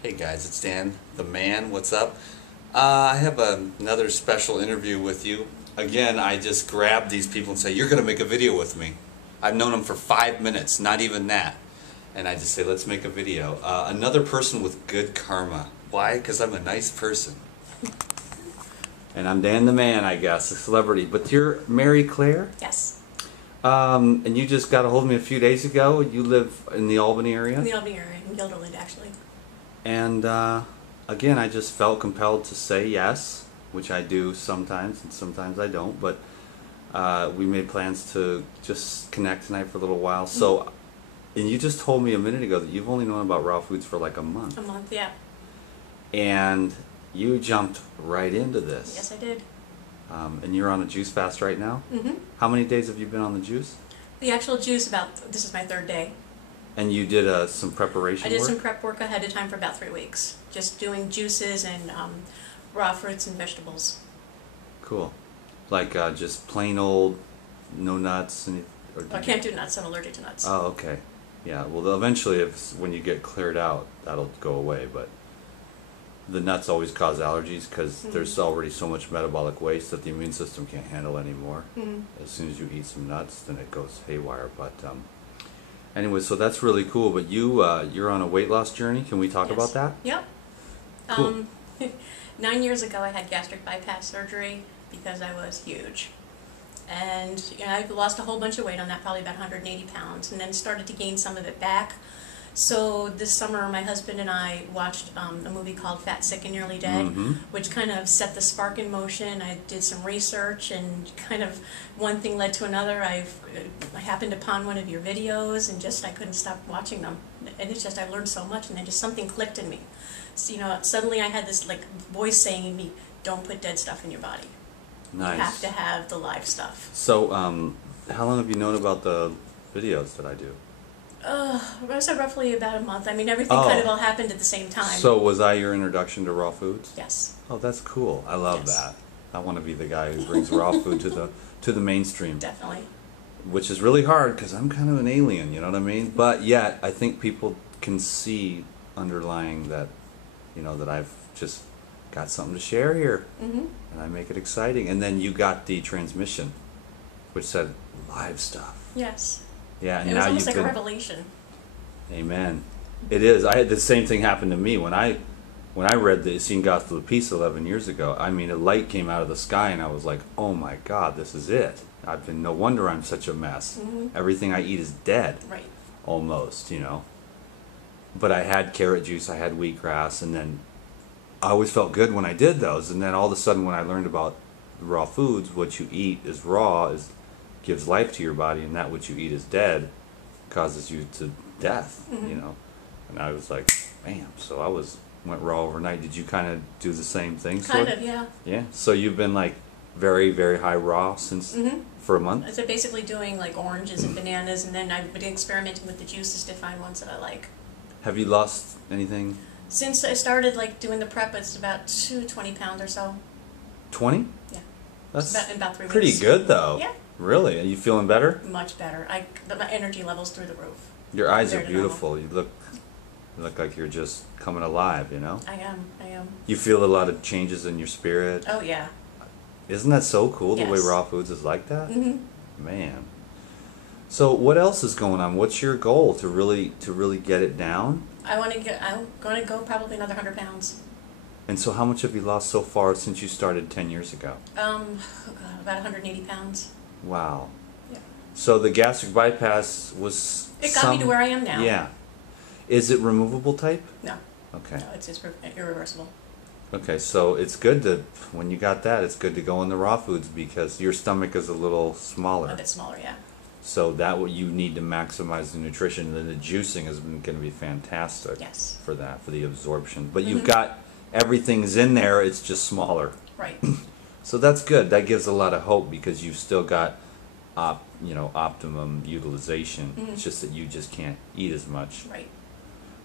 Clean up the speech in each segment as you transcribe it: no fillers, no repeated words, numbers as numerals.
Hey guys, it's Dan, the man. What's up? I have another special interview with you. Again, I just grab these people and say, you're going to make a video with me. I've known them for 5 minutes, not even that. And I just say, let's make a video. Another person with good karma. Why? Because I'm a nice person. And I'm Dan the man, I guess, a celebrity. But you're Mary Claire? Yes. And you just got a hold of me a few days ago. You live in the Albany area? In the Albany area, in Guilderland, actually. And again, I just felt compelled to say yes, which I do sometimes, and sometimes I don't. But we made plans to just connect tonight for a little while. So, and you just told me a minute ago that you've only known about raw foods for like a month. A month, yeah. And you jumped right into this. Yes, I did. And you're on a juice fast right now? Mm-hmm. How many days have you been on the juice? The actual juice, this is my third day. And you did some preparation I did work? some prep work ahead of time for about 3 weeks. Just doing juices and raw fruits and vegetables. Cool. Like just plain old, no nuts? Or I can't do nuts, I'm allergic to nuts. Oh, okay. Yeah, well, eventually, when you get cleared out, that'll go away. But the nuts always cause allergies because there's already so much metabolic waste that the immune system can't handle anymore. As soon as you eat some nuts, then it goes haywire. But anyway, so that's really cool. But you're on a weight loss journey. Can we talk about that? Yep. Cool. 9 years ago, I had gastric bypass surgery because I was huge. And I lost a whole bunch of weight on that, probably about 180 pounds, and then started to gain some of it back. So this summer, my husband and I watched a movie called Fat, Sick, and Nearly Dead, which kind of set the spark in motion. I did some research, and kind of one thing led to another. I happened upon one of your videos, and just I couldn't stop watching them. And it's just I learned so much, and then just something clicked in me. So, suddenly I had this like voice saying in me, "Don't put dead stuff in your body. Nice. You have to have the live stuff." So, how long have you known about the videos that I do? I said roughly about a month. I mean, everything kind of all happened at the same time. So was I your introduction to raw foods? Yes. Oh, that's cool. I love Yes. that. I want to be the guy who brings raw food to the mainstream. Definitely. Which is really hard because I'm kind of an alien, you know what I mean? But yet, I think people can see underlying that, that I've just got something to share here. And I make it exciting. And then you got the transmission, which said live stuff. Yes. Yeah, and It was now almost you've like a been... revelation. Amen. It is. I had the same thing happen to me when I read the Essene Gospel of Peace 11 years ago. I mean, a light came out of the sky, and I was like, "Oh my God, this is it." No wonder I'm such a mess. Everything I eat is dead. Right. Almost, But I had carrot juice, I had wheatgrass, and then I always felt good when I did those. And then all of a sudden, when I learned about raw foods, what you eat is raw, gives life to your body, and that what you eat is dead causes you to death. And I was like, bam. So I went raw overnight. Did you kind of do the same thing? Kind of, yeah. Yeah. So you've been like very, very high raw since for a month. So basically doing like oranges and bananas, and then I've been experimenting with the juices to find ones that I like. Have you lost anything? Since I started like doing the prep, it's about 20 pounds or so. 20? Yeah. That's in about 3 weeks. pretty good though. Yeah. Really? Are you feeling better? Much better. My energy level's through the roof. Your eyes are Compared to normal. beautiful. You look like you're just coming alive, I am. You feel a lot of changes in your spirit. Oh yeah. Isn't that so cool, the way Yes. raw foods is like that? Man. So what else is going on? What's your goal to really get it down? I'm going to go probably another 100 pounds. And so how much have you lost so far since you started 10 years ago? Oh God, about 180 pounds. Wow. Yeah. So the gastric bypass was It got me to where I am now. Yeah. Is it removable type? No. Okay. No, it's irreversible. Okay, so it's good when you got that, it's good to go in the raw foods because your stomach is a little smaller. A bit smaller, yeah. So that what you need to maximize the nutrition, and then the juicing is going to be fantastic. Yes. For that, for the absorption. But you've got everything's in there, it's just smaller. Right. So that's good. That gives a lot of hope because you've still got optimum utilization. It's just that you just can't eat as much. Right.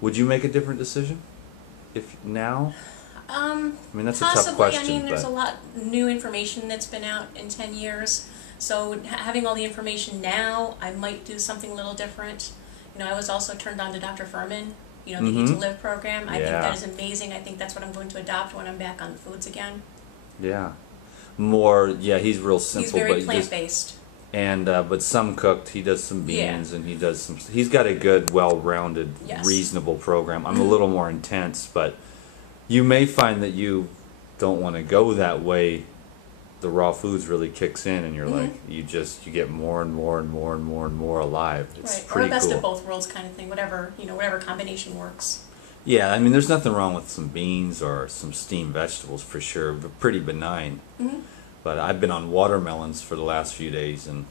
Would you make a different decision if now? I mean, that's possibly. a tough question. I mean, there's but... a lot new information that's been out in 10 years. So having all the information now, I might do something a little different. I was also turned on to Dr. Furman, you know, the Eat to Live program. I think Yeah. that is amazing. I think that's what I'm going to adopt when I'm back on the foods again. Yeah. More, yeah, he's real simple, He's very but he just, plant-based. and but some cooked. He does some Yeah. beans, and he does some. He's got a good, well-rounded, Yes. reasonable program. I'm a little more intense, but you may find that you don't want to go that way. The raw foods really kicks in, and you're Mhm. like, you get more and more and more and more and more alive. It's Right, or pretty a best cool. of both worlds kind of thing. Whatever, you know, whatever combination works. Yeah, I mean, there's nothing wrong with some beans or some steamed vegetables for sure, but pretty benign. Hmm. But I've been on watermelons for the last few days, and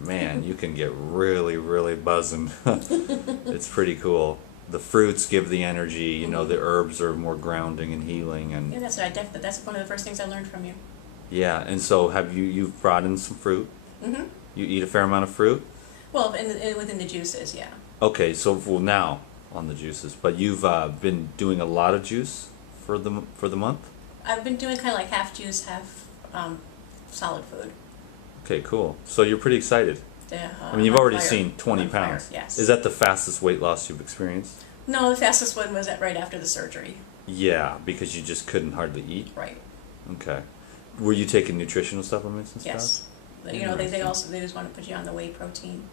man, you can get really, really buzzing. It's pretty cool. The fruits give the energy, you know, the herbs are more grounding and healing, Yeah, and that's what I definitely. That's one of the first things I learned from you. yeah. And so, you've brought in some fruit? Hmm. You eat a fair amount of fruit? Well, within the juices, yeah. Okay, so well now on the juices, but you've been doing a lot of juice for the month. I've been doing kind of like half juice, half solid food. Okay, cool. So you're pretty excited. Yeah, I mean, you've on already fire. seen 20 On fire, pounds. yes. Is that the fastest weight loss you've experienced? No, the fastest one was right after the surgery. Yeah, because you just couldn't hardly eat. Right. Okay. Were you taking nutritional supplements and Yes. stuff? You know, they Interesting. they just want to put you on the whey protein.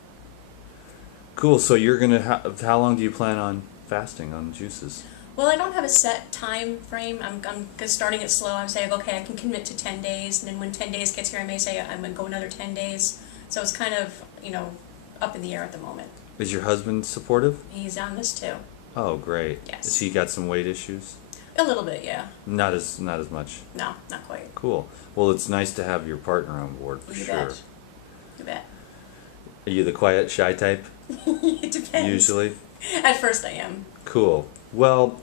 Cool. So you're gonna how long do you plan on fasting on juices? Well, I don't have a set time frame. I'm just starting it slow. I'm saying, okay, I can commit to 10 days, and then when 10 days gets here, I may say I'm going to go another 10 days. So it's kind of, you know, up in the air at the moment. Is your husband supportive? He's on this too. Oh, great. Yes. Has he got some weight issues? A little bit, yeah. Not as much. No, not quite. Cool. Well, it's nice to have your partner on board for You sure. bet. You bet. Are you the quiet, shy type It depends. usually? At first I am. Cool. Well,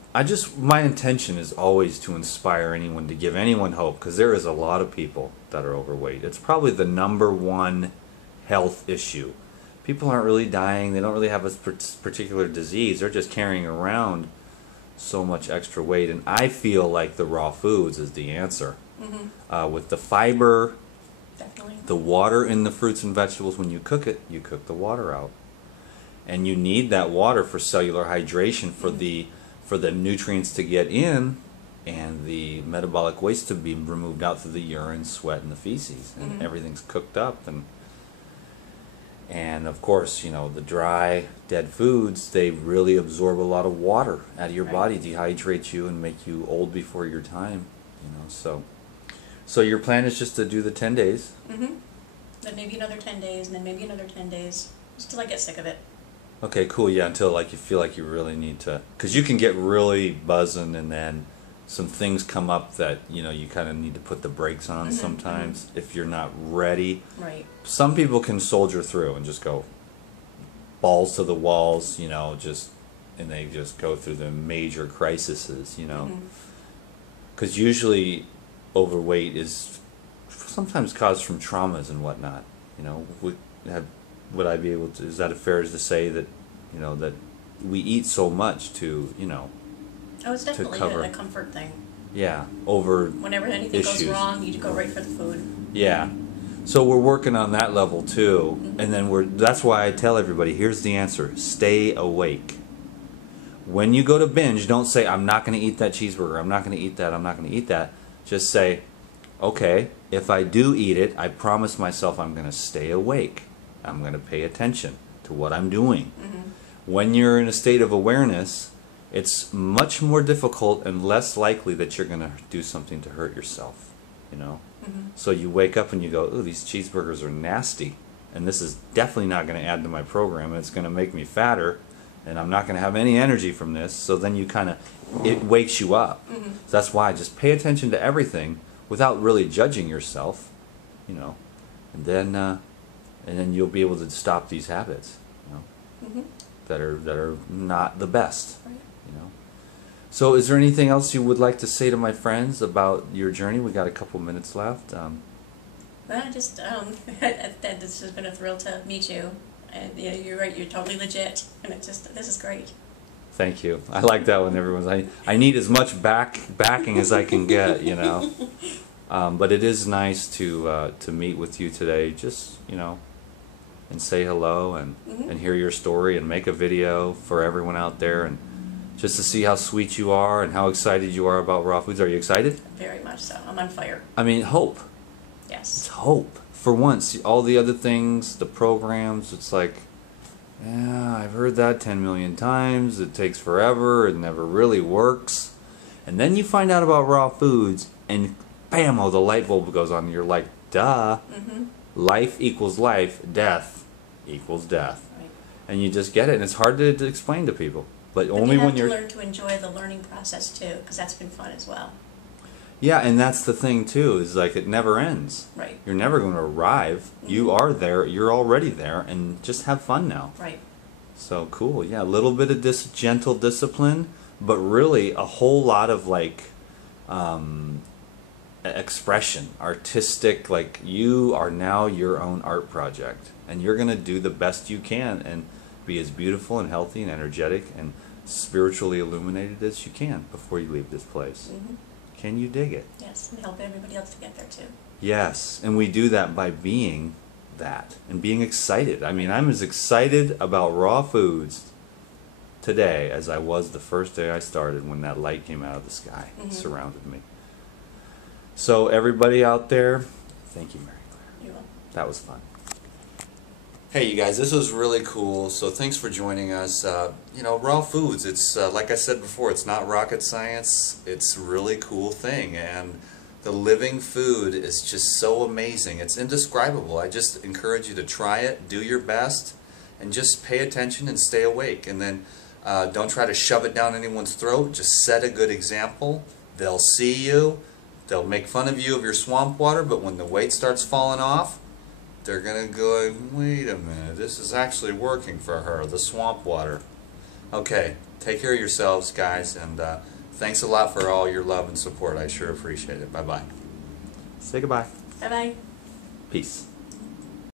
my intention is always to inspire anyone, to give anyone hope, because there is a lot of people that are overweight. It's probably the #1 health issue. People aren't really dying. They don't really have a particular disease. They're just carrying around so much extra weight. And I feel like the raw foods is the answer. Mm-hmm. With the fiber, Definitely. the water in the fruits and vegetables, when you cook it, you cook the water out. And you need that water for cellular hydration, for the nutrients to get in, and the metabolic waste to be removed out through the urine, sweat, and the feces. And everything's cooked up, and of course, you know, the dry, dead foods, they really absorb a lot of water out of your Right. body, dehydrate you, and make you old before your time. You know, so your plan is just to do the 10 days. Mm-hmm. Then maybe another 10 days, and then maybe another 10 days, just till I get sick of it. Okay, cool. Yeah, until like you feel like you really need to, because you can get really buzzing, and then some things come up that you know you kind of need to put the brakes on sometimes if you're not ready. Right. Some people can soldier through and just go balls to the walls, you know, and they just go through the major crises, you know, because usually overweight is sometimes caused from traumas and whatnot. You know, would I be able to? Is that fair to say that, you know, that we eat so much to, you know, Oh, it's definitely cover. a comfort thing. yeah, over Whenever anything goes issues. wrong, you go right for the food. Yeah. So we're working on that level too. And then that's why I tell everybody, here's the answer. Stay awake. When you go to binge, don't say, I'm not going to eat that cheeseburger. I'm not going to eat that. I'm not going to eat that. Just say, okay, if I do eat it, I promise myself I'm going to stay awake. I'm going to pay attention to what I'm doing. When you're in a state of awareness, it's much more difficult and less likely that you're going to do something to hurt yourself, you know? So you wake up and you go, ooh, these cheeseburgers are nasty, and this is definitely not going to add to my program. It's going to make me fatter, and I'm not going to have any energy from this. So then you it wakes you up. So that's why just pay attention to everything without really judging yourself, you know, and then you'll be able to stop these habits, you know, that are not the best. Right. You know. So is there anything else you would like to say to my friends about your journey? We got a couple minutes left. Well, just that this has been a thrill to meet you, and yeah, you're right. You're totally legit, and this is great. Thank you. I like that one. I need as much backing as I can get, you know. But it is nice to meet with you today. Just, you know, and say hello and hear your story and make a video for everyone out there, and just to see how sweet you are and how excited you are about raw foods. Are you excited? Very much so. I'm on fire. I mean, hope. It's Yes. hope. For once, all the other things, the programs, it's like, yeah, I've heard that 10 million times. It takes forever. It never really works. And then you find out about raw foods, and bam, oh, the light bulb goes on. And you're like, duh. Mm-hmm. Life equals life. Death equals death. Right. And you just get it. And it's hard to explain to people. But But only you have when to you're... learn to enjoy the learning process too, because that's been fun as well. Yeah, and that's the thing too, is like it never ends. Right. You're never going to arrive. You are there. You're already there, and just have fun now. Right. So cool. Yeah, a little bit of this gentle discipline, but really a whole lot of like expression, artistic. Like you are now your own art project, and you're going to do the best you can and be as beautiful and healthy and energetic and spiritually illuminated as you can before you leave this place. Mm-hmm. Can you dig it? Yes, and help everybody else to get there too. Yes, and we do that by being that and being excited. I mean, I'm as excited about raw foods today as I was the first day I started when that light came out of the sky and surrounded me. So everybody out there, thank you, Mary Claire. You will. That was fun. Hey, you guys, this was really cool. So thanks for joining us. You know, raw foods, it's like I said before, it's not rocket science. It's a really cool thing. And the living food is just so amazing. It's indescribable. I just encourage you to try it, do your best, and just pay attention and stay awake. And then don't try to shove it down anyone's throat. Just set a good example. They'll see you. They'll make fun of you of your swamp water, but when the weight starts falling off, they're going to go, wait a minute, this is actually working for her, the swamp water. Okay, take care of yourselves, guys, and thanks a lot for all your love and support. I sure appreciate it. Bye-bye. Say goodbye. Bye-bye. Peace.